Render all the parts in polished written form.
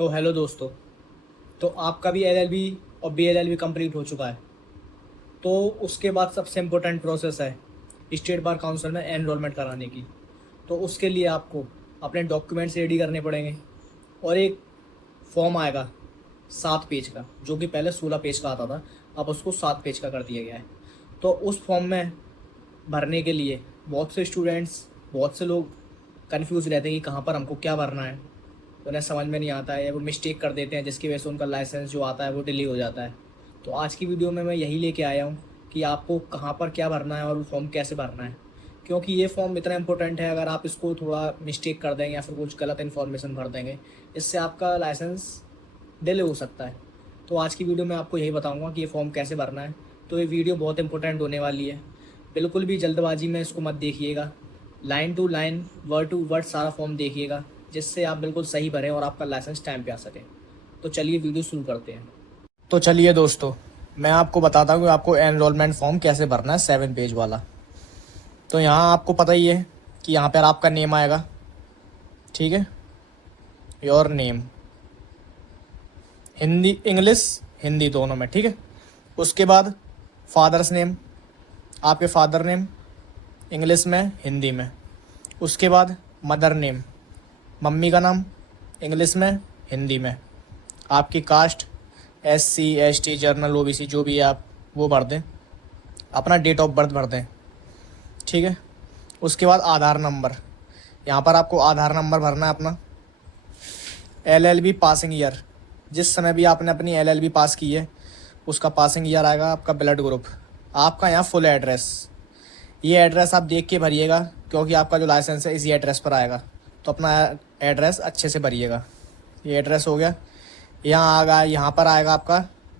तो हेलो दोस्तों। तो आपका भी एलएलबी और बीएलएलबी कंप्लीट हो चुका है। तो उसके बाद सबसे इम्पोर्टेंट प्रोसेस है स्टेट बार काउंसिल में एनरोलमेंट कराने की। तो उसके लिए आपको अपने डॉक्यूमेंट्स रेडी करने पड़ेंगे और एक फॉर्म आएगा 7 पेज का, जो कि पहले 16 पेज का आता था, अब उसको 7 पेज का कर दिया गया है। तो उस फॉर्म में भरने के लिए बहुत से स्टूडेंट्स, बहुत से लोग कंफ्यूज रहते हैं कि कहाँ पर हमको क्या भरना है। उन्हें समझ में नहीं आता है, वो मिस्टेक कर देते हैं, जिसकी वजह से उनका लाइसेंस जो आता है वो डिले हो जाता है। तो आज की वीडियो में मैं यही लेके आया हूँ कि आपको कहाँ पर क्या भरना है और वो फॉर्म कैसे भरना है। क्योंकि ये फॉर्म इतना इंपॉर्टेंट है, अगर आप इसको थोड़ा मिस्टेक कर देंगे या फिर कुछ गलत इन्फॉर्मेशन भर देंगे, इससे आपका लाइसेंस डिले हो सकता है। तो आज की वीडियो में आपको यही बताऊँगा कि ये फॉर्म कैसे भरना है। तो ये वीडियो बहुत इंपॉर्टेंट होने वाली है, बिल्कुल भी जल्दबाजी में इसको मत देखिएगा। Line to line, word to word सारा फॉर्म देखिएगा, जिससे आप बिल्कुल सही भरें और आपका लाइसेंस टाइम पे आ सके। तो चलिए वीडियो शुरू करते हैं। तो चलिए दोस्तों, मैं आपको बताता हूँ कि आपको एनरोलमेंट फॉर्म कैसे भरना है 7 पेज वाला। तो यहाँ आपको पता ही है कि यहाँ पर आपका नेम आएगा, ठीक है, your name, Hindi English Hindi दोनों में, ठीक है। उसके बाद फादर्स नेम, आपके फादर नेम इंग्लिश में हिंदी में। उसके बाद मदर नेम, मम्मी का नाम इंग्लिश में हिंदी में। आपकी caste SC ST general OBC जो भी है आप वो भर दें। अपना डेट ऑफ बर्थ भर दें, ठीक है। उसके बाद आधार नंबर, यहाँ पर आपको आधार नंबर भरना है अपना। LLB पासिंग ईयर, जिस समय भी आपने अपनी LLB पास की है उसका पासिंग ईयर आएगा। आपका ब्लड ग्रुप, आपका यहाँ फुल एड्रेस, ये एड्रेस आप देख के भरिएगा क्योंकि आपका जो लाइसेंस है इसी एड्रेस पर आएगा। तो अपना एड्रेस अच्छे से भरिएगा। ये एड्रेस हो गया। यहाँ आएगा, यहाँ पर आएगा आपका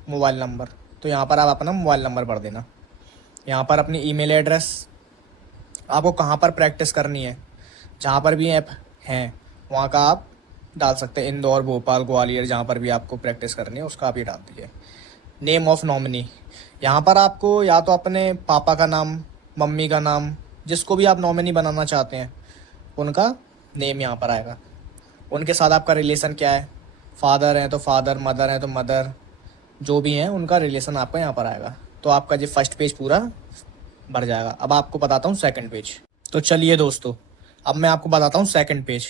मोबाइल नंबर, तो यहाँ पर आप अपना मोबाइल नंबर भर देना। यहाँ पर अपनी ईमेल एड्रेस, आपको कहाँ पर प्रैक्टिस करनी है, जहाँ पर भी ऐप हैं वहाँ का आप डाल सकते हैं। इंदौर, भोपाल, ग्वालियर, जहाँ पर भी आपको प्रैक्टिस करनी है उसका आप ये डाल दीजिए। नेम ऑफ नॉमिनी, यहाँ पर आपको या तो अपने पापा का नाम, मम्मी का नाम, जिसको भी आप नॉमिनी बनाना चाहते हैं उनका नेम यहाँ पर आएगा। उनके साथ आपका रिलेशन क्या है, फादर हैं तो फादर, मदर हैं तो मदर, जो भी हैं उनका रिलेशन आपका यहाँ पर आएगा। तो आपका जो फर्स्ट पेज पूरा भर जाएगा। अब आपको बताता हूँ सेकंड पेज। तो चलिए दोस्तों, अब मैं आपको बताता हूँ सेकंड पेज।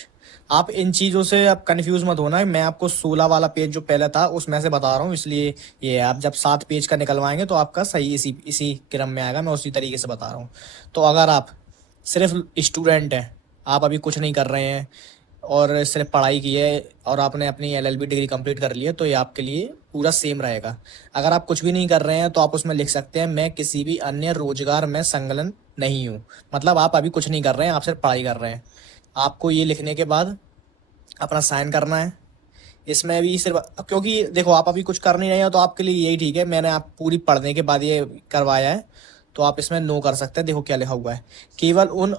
आप इन चीज़ों से अब कंफ्यूज मत होना, मैं आपको 16 वाला पेज जो पहले था उसमें से बता रहा हूँ, इसलिए ये आप जब 7 पेज का निकलवाएंगे तो आपका सही इसी क्रम में आएगा। मैं उसी तरीके से बता रहा हूँ। तो अगर आप सिर्फ स्टूडेंट हैं, आप अभी कुछ नहीं कर रहे हैं और सिर्फ पढ़ाई की है और आपने अपनी LLB डिग्री कंप्लीट कर ली है, तो ये आपके लिए पूरा सेम रहेगा। अगर आप कुछ भी नहीं कर रहे हैं तो आप उसमें लिख सकते हैं मैं किसी भी अन्य रोजगार में संलग्न नहीं हूँ। मतलब आप अभी कुछ नहीं कर रहे हैं, आप सिर्फ पढ़ाई कर रहे हैं। आपको ये लिखने के बाद अपना साइन करना है। इसमें भी सिर्फ क्योंकि देखो आप अभी कुछ कर नहीं रहे हो तो आपके लिए यही ठीक है, मैंने आप पूरी पढ़ने के बाद ये करवाया है, तो आप इसमें नो कर सकते हैं। देखो क्या लिखा हुआ है, केवल उन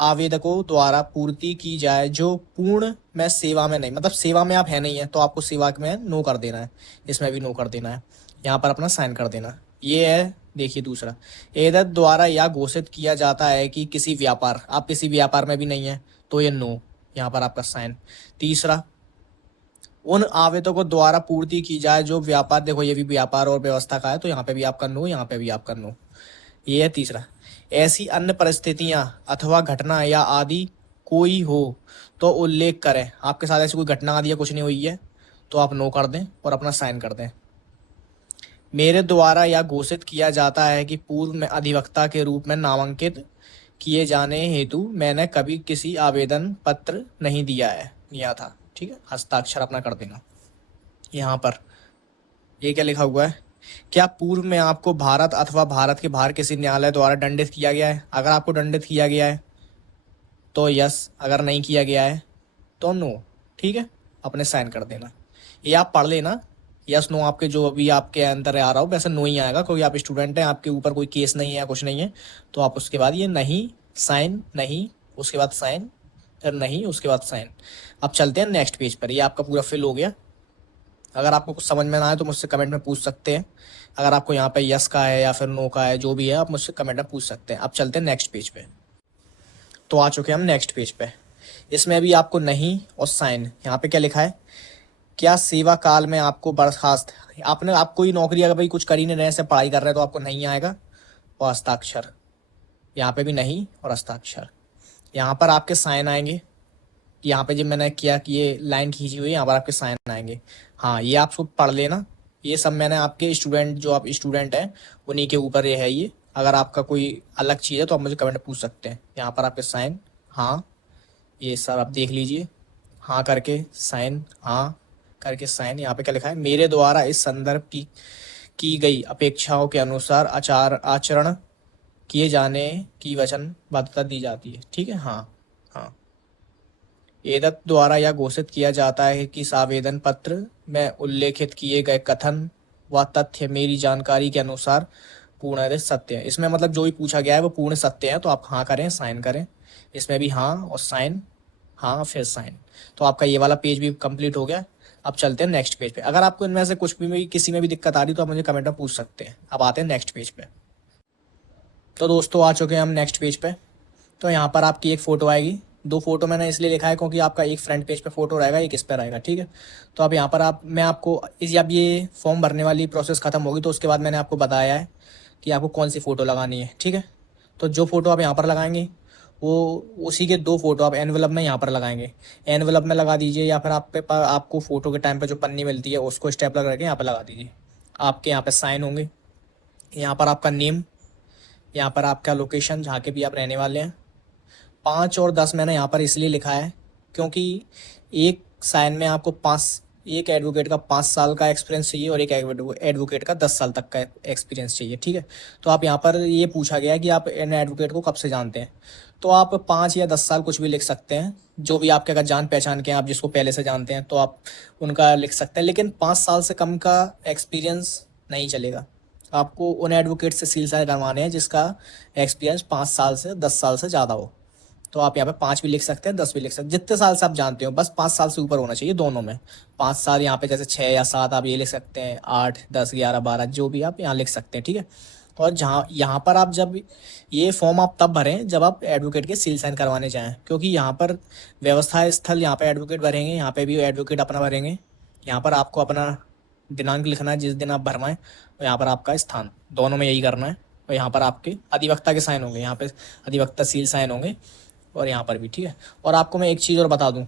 आवेदकों द्वारा पूर्ति की जाए जो पूर्ण में सेवा में नहीं, मतलब सेवा में आप है नहीं है तो आपको सेवा में नो कर देना है। इसमें भी नो कर देना है, यहाँ पर अपना साइन कर देना। ये है, देखिए दूसरा, एदत द्वारा यह घोषित किया जाता है कि किसी व्यापार, आप किसी व्यापार में भी नहीं है तो ये नो, यहाँ पर आपका साइन। तीसरा, उन आवेदकों द्वारा पूर्ति की जाए जो व्यापार, देखो ये भी व्यापार और व्यवस्था का है तो यहाँ पे भी आपका नो, यहाँ पे भी आपका नो। ये है तीसरा। ऐसी अन्य परिस्थितियां अथवा घटना या आदि कोई हो तो उल्लेख करें। आपके साथ ऐसी कोई घटना आदि या कुछ नहीं हुई है तो आप नो कर दें और अपना साइन कर दें। मेरे द्वारा यह घोषित किया जाता है कि पूर्व में अधिवक्ता के रूप में नामांकित किए जाने हेतु मैंने कभी किसी आवेदन पत्र नहीं दिया था, ठीक है। हस्ताक्षर अपना कर देना। यहाँ पर ये क्या लिखा हुआ है, क्या पूर्व में आपको भारत अथवा भारत के बाहर किसी न्यायालय द्वारा दंडित किया गया है। अगर आपको दंडित किया गया है तो यस, अगर नहीं किया गया है तो नो, ठीक है। अपने साइन कर देना। ये आप पढ़ लेना, यस नो आपके जो भी आपके अंदर आ रहा हो, वैसे नो ही आएगा क्योंकि आप स्टूडेंट हैं, आपके ऊपर कोई केस नहीं है, कुछ नहीं है। तो आप उसके बाद ये नहीं, साइन, नहीं, उसके बाद साइन, फिर नहीं, उसके बाद साइन। अब चलते हैं नेक्स्ट पेज पर। ये आपका पूरा फिल हो गया। अगर आपको कुछ समझ में ना आए तो मुझसे कमेंट में पूछ सकते हैं। अगर आपको यहाँ पे यस का है या फिर नो का है, जो भी है आप मुझसे कमेंट में पूछ सकते हैं। अब चलते हैं नेक्स्ट पेज पे। तो आ चुके हैं हम नेक्स्ट पेज पे। इसमें भी आपको नहीं और साइन, यहाँ पे क्या लिखा है, क्या सेवा काल में आपको बर्खास्त, आपने आप कोई नौकरी अगर भाई कुछ कर ही नहीं रहे हैं, सिर्फ पढ़ाई कर रहे हैं, तो आपको नहीं आएगा। और हस्ताक्षर, यहाँ पे भी नहीं, और हस्ताक्षर। यहाँ पर आपके साइन आएंगे। यहाँ पे जब मैंने किया कि ये लाइन खींची हुई है, यहाँ पर आपके साइन आएंगे। हाँ, ये आप सब पढ़ लेना। ये सब मैंने आपके स्टूडेंट, जो आप स्टूडेंट हैं उन्हीं के ऊपर ये है ये। अगर आपका कोई अलग चीज़ है तो आप मुझे कमेंट में पूछ सकते हैं। यहाँ पर आपके साइन, हाँ, ये सब आप देख लीजिए। हाँ करके साइन, हाँ करके साइन। यहाँ पे क्या लिखा है, मेरे द्वारा इस संदर्भ की गई अपेक्षाओं के अनुसार आचरण किए जाने की वचनबद्धता दी जाती है। ठीक है, हाँ हाँ। एतत् द्वारा यह घोषित किया जाता है कि इस आवेदन पत्र में उल्लेखित किए गए कथन व तथ्य मेरी जानकारी के अनुसार पूर्ण सत्य है। इसमें मतलब जो भी पूछा गया है वो पूर्ण सत्य है, तो आप हाँ करें, साइन करें। इसमें भी हाँ और साइन, हाँ फिर साइन। तो आपका ये वाला पेज भी कंप्लीट हो गया। अब चलते हैं नेक्स्ट पेज पे। अगर आपको इनमें से कुछ भी किसी में भी दिक्कत आ रही तो आप मुझे कमेंट में पूछ सकते हैं। अब आते हैं नेक्स्ट पेज पे। तो दोस्तों आ चुके हैं हम नेक्स्ट पेज पे। तो यहाँ पर आपकी एक फ़ोटो आएगी। दो फोटो मैंने इसलिए लिखा है क्योंकि आपका एक फ्रंट पेज पे फोटो रहेगा, एक इस पर रहेगा। ठीक है, तो अब यहाँ पर मैं आपको अब ये फॉर्म भरने वाली प्रोसेस खत्म होगी तो उसके बाद मैंने आपको बताया है कि आपको कौन सी फ़ोटो लगानी है। ठीक है, तो जो फोटो आप यहाँ पर लगाएंगे वो उसी के दो फोटो आप एनवेलप में यहाँ पर लगाएंगे। एनवेलप में लगा दीजिए, या फिर आपको फ़ोटो के टाइम पर जो पन्नी मिलती है उसको स्टेपलर करके यहाँ पर लगा दीजिए। आपके यहाँ पर साइन होंगे। यहाँ पर आपका नेम, यहाँ पर आपका लोकेशन जहाँ के भी आप रहने वाले हैं। 5 और 10 मैंने यहाँ पर इसलिए लिखा है क्योंकि एक साइन में आपको एक एडवोकेट का 5 साल का एक्सपीरियंस चाहिए और एक एडवोकेट का 10 साल तक का एक्सपीरियंस चाहिए। ठीक है, तो आप यहाँ पर ये पूछा गया है कि आप इन एडवोकेट को कब से जानते हैं, तो आप 5 या 10 साल कुछ भी लिख सकते हैं। जो भी आपके अगर जान पहचान के हैं, आप जिसको पहले से जानते हैं तो आप उनका लिख सकते हैं, लेकिन 5 साल से कम का एक्सपीरियंस नहीं चलेगा। आपको उन एडवोकेट से सील साइन करवाने हैं जिसका एक्सपीरियंस 5 साल से 10 साल से ज़्यादा हो। तो आप यहाँ पे 5 भी लिख सकते हैं, 10 भी लिख सकते हैं, जितने साल से आप जानते हो, बस 5 साल से ऊपर होना चाहिए दोनों में। 5 साल यहाँ पे जैसे 6 या 7 आप ये लिख सकते हैं, 8, 10, 11, 12 जो भी आप यहाँ लिख सकते हैं। ठीक है, और जहाँ यहाँ पर आप जब ये फॉर्म आप तब भरें जब आप एडवोकेट के सील साइन करवाने जाएँ, क्योंकि यहाँ पर व्यवस्था स्थल यहाँ पर एडवोकेट भरेंगे, यहाँ पर भी एडवोकेट अपना भरेंगे। यहाँ पर आपको अपना दिनांक लिखना है जिस दिन आप भरवाएं, और यहाँ पर आपका स्थान, दोनों में यही करना है। और यहाँ पर आपके अधिवक्ता के साइन होंगे, यहाँ पे अधिवक्ता सील साइन होंगे, और यहाँ पर भी। ठीक है, और आपको मैं एक चीज़ और बता दूँ,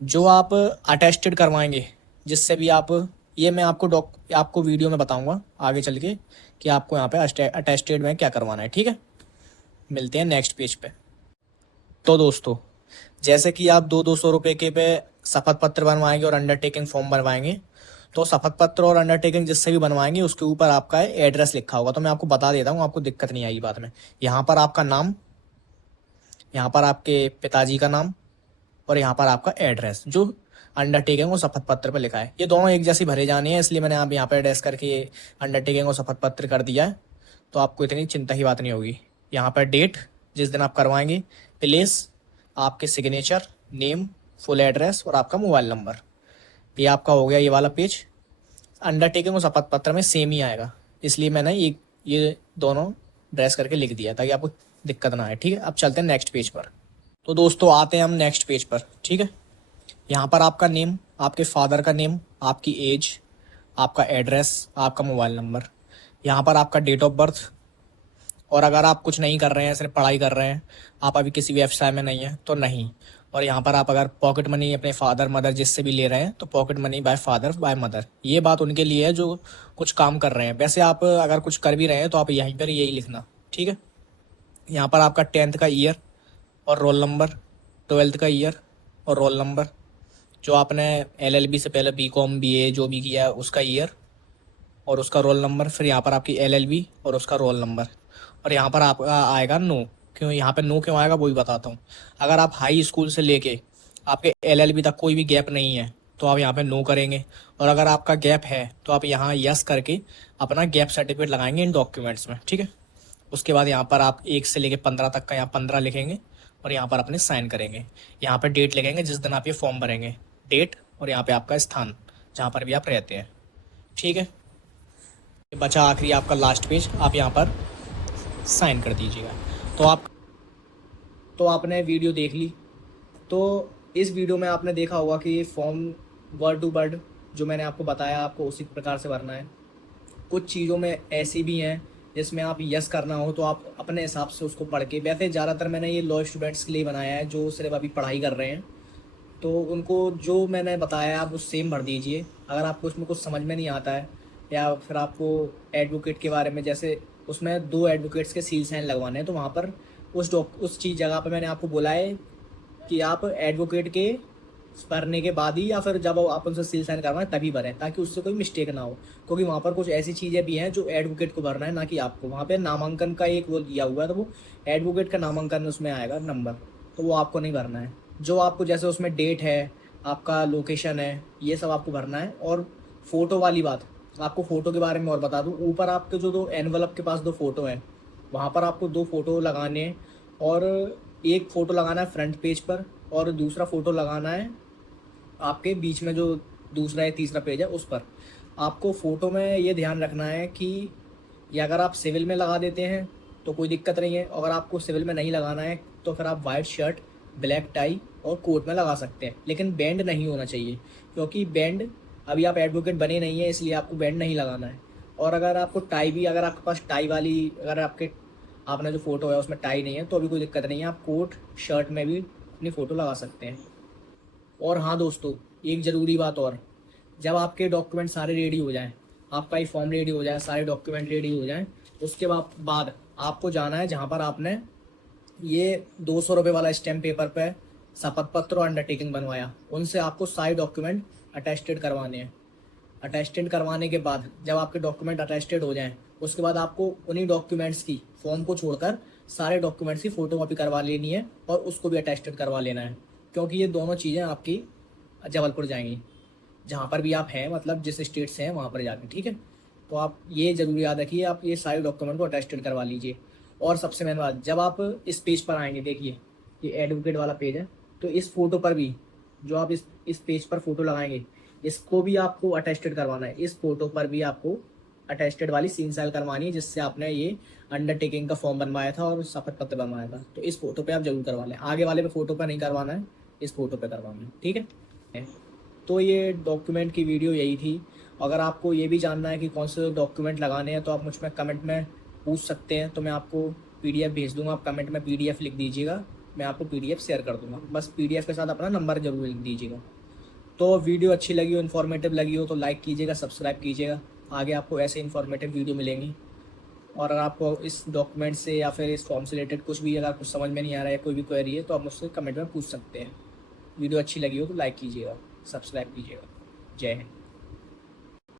जो आप अटेस्टेड करवाएंगे, जिससे भी आप, ये मैं आपको वीडियो में बताऊँगा आगे चल के कि आपको यहाँ पे अटेस्टेड में क्या करवाना है। ठीक है, मिलते हैं नेक्स्ट पेज पे। तो दोस्तों, जैसे कि आप 200 रुपये के पे शपथ पत्र बनवाएंगे और अंडरटेकिंग फॉर्म बनवाएंगे, तो शपथ पत्र और अंडरटेकिंग जिससे भी बनवाएंगे उसके ऊपर आपका एड्रेस लिखा होगा। तो मैं आपको बता देता हूँ, आपको दिक्कत नहीं आएगी बाद में। यहाँ पर आपका नाम, यहाँ पर आपके पिताजी का नाम, और यहाँ पर आपका एड्रेस जो अंडरटेकिंग और शपथ पत्र पर लिखा है, ये दोनों एक जैसी भरे जाने हैं, इसलिए मैंने आप यहाँ पर एड्रेस करके अंडरटेकिंग और शपथ पत्र कर दिया है। तो आपको इतनी चिंता की बात नहीं होगी। यहाँ पर डेट जिस दिन आप करवाएंगे, प्लेस, आपके सिग्नेचर, नेम, फुल एड्रेस और आपका मोबाइल नंबर। ये आपका हो गया ये वाला पेज। अंडरटेकिंग और शपथ पत्र में सेम ही आएगा, इसलिए मैंने ये दोनों ड्रेस करके लिख दिया ताकि आपको दिक्कत ना आए। ठीक है, अब चलते हैं नेक्स्ट पेज पर। तो दोस्तों आते हैं हम नेक्स्ट पेज पर। ठीक है, यहाँ पर आपका नेम, आपके फादर का नेम, आपकी एज, आपका एड्रेस, आपका मोबाइल नंबर, यहाँ पर आपका डेट ऑफ बर्थ। और अगर आप कुछ नहीं कर रहे हैं, सिर्फ पढ़ाई कर रहे हैं, आप अभी किसी व्यवसाय में नहीं है तो नहीं। और यहाँ पर आप अगर पॉकेट मनी अपने फादर मदर जिससे भी ले रहे हैं तो pocket money by father by mother, ये बात उनके लिए है जो कुछ काम कर रहे हैं। वैसे आप अगर कुछ कर भी रहे हैं तो आप यहीं पर यही लिखना। ठीक है, यहाँ पर आपका 10th का ईयर और रोल नंबर, 12th का ईयर और रोल नंबर, जो आपने LLB से पहले BCom BA जो भी किया है उसका ईयर और उसका रोल नंबर, फिर यहाँ पर आपकी LLB और उसका रोल नंबर। और यहाँ पर आपका आएगा नो। क्यों यहाँ पे नो क्यों आएगा वो भी बताता हूँ। अगर आप हाई स्कूल से लेके आपके LLB तक कोई भी गैप नहीं है तो आप यहाँ पे नो करेंगे, और अगर आपका गैप है तो आप यहाँ यस करके अपना गैप सर्टिफिकेट लगाएंगे इन डॉक्यूमेंट्स में। ठीक है, उसके बाद यहाँ पर आप 1 से लेके 15 तक का यहाँ 15 लिखेंगे और यहाँ पर अपने साइन करेंगे। यहाँ पर डेट लिखेंगे जिस दिन आप ये फॉर्म भरेंगे, डेट, और यहाँ पर आपका स्थान जहाँ पर भी आप रहते हैं। ठीक है, बचा आखिरी आपका लास्ट पेज, आप यहाँ पर साइन कर दीजिएगा। तो आपने वीडियो देख ली। तो इस वीडियो में आपने देखा होगा कि ये फॉर्म वर्ड टू वर्ड जो मैंने आपको बताया आपको उसी प्रकार से भरना है। कुछ चीज़ों में ऐसी भी हैं जिसमें आप यस करना हो तो आप अपने हिसाब से उसको पढ़ के, वैसे ज़्यादातर मैंने ये लॉ स्टूडेंट्स के लिए बनाया है जो सिर्फ अभी पढ़ाई कर रहे हैं, तो उनको जो मैंने बताया आप उस सेम भर दीजिए। अगर आपको उसमें कुछ समझ में नहीं आता है या फिर आपको एडवोकेट के बारे में, जैसे उसमें 2 एडवोकेट्स के सील साइन लगवाने हैं, तो वहाँ पर उस चीज़ जगह पर मैंने आपको बोला है कि आप एडवोकेट के भरने के बाद ही या फिर जब आप उनसे सील साइन करवाएं तभी भरें, ताकि उससे कोई मिस्टेक ना हो। क्योंकि वहाँ पर कुछ ऐसी चीज़ें भी हैं जो एडवोकेट को भरना है, ना कि आपको। वहाँ पे नामांकन का एक वो दिया हुआ है, तो वो एडवोकेट का नामांकन उसमें आएगा नंबर, तो वो आपको नहीं भरना है। जो आपको जैसे उसमें डेट है, आपका लोकेशन है, ये सब आपको भरना है। और फ़ोटो वाली बात, आपको फ़ोटो के बारे में और बता दूँ, ऊपर आपके जो 2 एनवलप के पास 2 फ़ोटो हैं, वहाँ पर आपको 2 फ़ोटो लगाने हैं। और एक फ़ोटो लगाना है फ्रंट पेज पर और दूसरा फ़ोटो लगाना है आपके बीच में जो दूसरा या तीसरा पेज है उस पर। आपको फ़ोटो में ये ध्यान रखना है कि ये अगर आप सिविल में लगा देते हैं तो कोई दिक्कत नहीं है, अगर आपको सिविल में नहीं लगाना है तो फिर आप वाइट शर्ट, ब्लैक टाई और कोट में लगा सकते हैं, लेकिन बैंड नहीं होना चाहिए। क्योंकि बैंड, अभी आप एडवोकेट बने नहीं है इसलिए आपको बैंड नहीं लगाना है। और अगर आपको टाई भी, अगर आपके पास टाई वाली, अगर आपने जो फ़ोटो है उसमें टाई नहीं है तो अभी कोई दिक्कत नहीं है, आप कोट शर्ट में भी अपनी फ़ोटो लगा सकते हैं। और हाँ दोस्तों, एक ज़रूरी बात और, जब आपके डॉक्यूमेंट सारे रेडी हो जाएं, आपका ये फॉर्म रेडी हो जाए, सारे डॉक्यूमेंट रेडी हो जाएं, उसके बाद आपको जाना है जहाँ पर आपने ये 200 रुपये वाला स्टैम्प पेपर पे शपथ पत्र और अंडरटेकिंग बनवाया, उनसे आपको सारे डॉक्यूमेंट अटेस्टेड करवाने हैं। अटेस्टेड करवाने के बाद जब आपके डॉक्यूमेंट अटेस्टेड हो जाएं, उसके बाद आपको उन्हीं डॉक्यूमेंट्स की, फॉर्म को छोड़कर सारे डॉक्यूमेंट्स की फ़ोटोकॉपी करवा लेनी है और उसको भी अटेस्टेड करवा लेना है। क्योंकि ये दोनों चीज़ें आपकी जबलपुर जाएंगी, जहाँ पर भी आप हैं, मतलब जिस स्टेट से हैं वहाँ पर जाके, ठीक है। तो आप ये ज़रूर याद रखिए, आप ये सारे डॉक्यूमेंट को अटेस्टेड करवा लीजिए। और सबसे मेन बात, जब आप इस पेज पर आएंगे, देखिए ये एडवोकेट वाला पेज है, तो इस फोटो पर भी, जो आप इस पेज पर फोटो लगाएंगे, इसको भी आपको अटेस्टेड करवाना है। इस फोटो पर भी आपको अटेस्टेड वाली सीन साइन करवानी है, जिससे आपने ये अंडरटेकिंग का फॉर्म बनवाया था और शपथ पत्र बनवाया था। तो इस फोटो पे आप जरूर करवा लें, आगे वाले पे फोटो पे नहीं करवाना है, इस फोटो पे करवाना है, ठीक है। तो ये डॉक्यूमेंट की वीडियो यही थी। अगर आपको ये भी जानना है कि कौन से डॉक्यूमेंट लगाने हैं तो आप मुझ में कमेंट में पूछ सकते हैं, तो मैं आपको पीडीएफ भेज दूंगा। आप कमेंट में पीडीएफ लिख दीजिएगा, मैं आपको पीडीएफ शेयर कर दूंगा। बस पीडीएफ के साथ अपना नंबर जरूर लिख दीजिएगा। तो वीडियो अच्छी लगी हो, इन्फॉर्मेटिव लगी हो तो लाइक कीजिएगा, सब्सक्राइब कीजिएगा। आगे आपको ऐसे इन्फॉर्मेटिव वीडियो मिलेंगी। और अगर आपको इस डॉक्यूमेंट से या फिर इस फॉर्म से रिलेटेड कुछ भी, अगर कुछ समझ में नहीं आ रहा है, कोई भी क्वेरी है, तो आप मुझसे कमेंट में पूछ सकते हैं। वीडियो अच्छी लगी हो तो लाइक कीजिएगा, सब्सक्राइब कीजिएगा। जय हिंद।